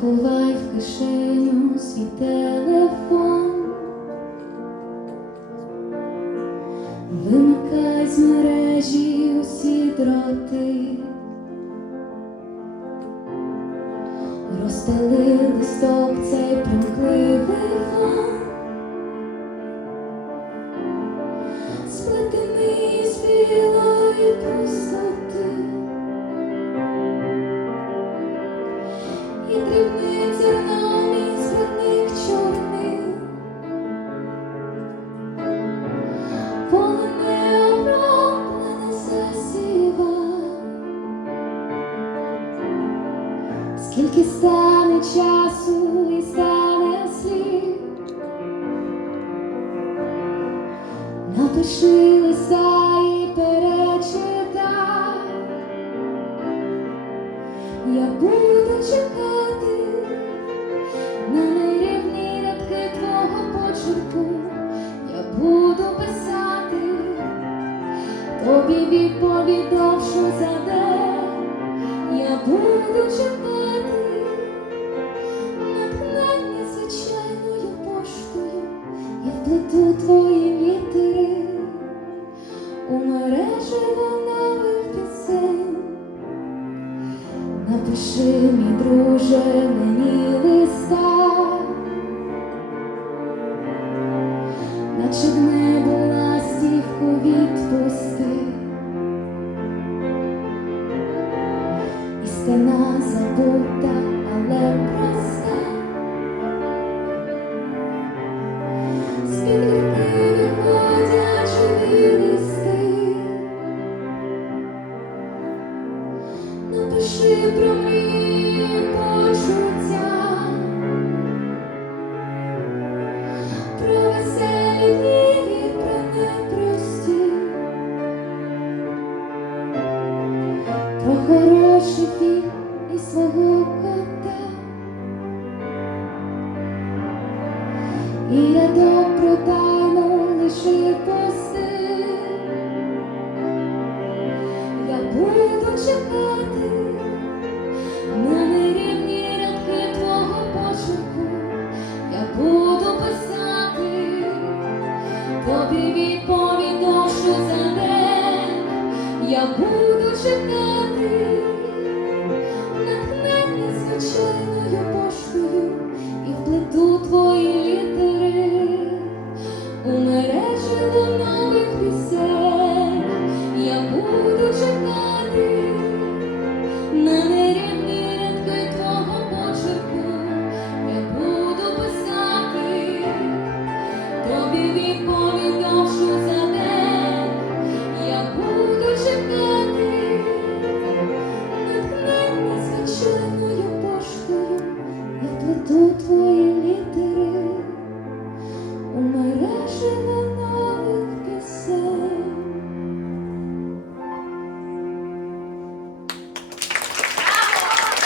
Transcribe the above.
Ховай в кишеню свій телефон, вимикай з мережі усі дроти, розстели листок цей примхливий фон, Скільки стане часу і стане слів, напиши листа і перечитай. Я буду чекати на нерівні рядки твого почерку. Я буду писати тобі відповідь довшу за день. Я буду чекати Я вплету твої літери у мережево нових пісень. Напиши, мій друже, мені листа, наче в небо ластівку відпусти, і стена забута, але проста, про і свого кота, і рядок про тайну лиши пости. Я буду чекати на нерівні рядки твого почерку. Я буду писати тобі відповідь довшу за день. Я буду чекати Я плету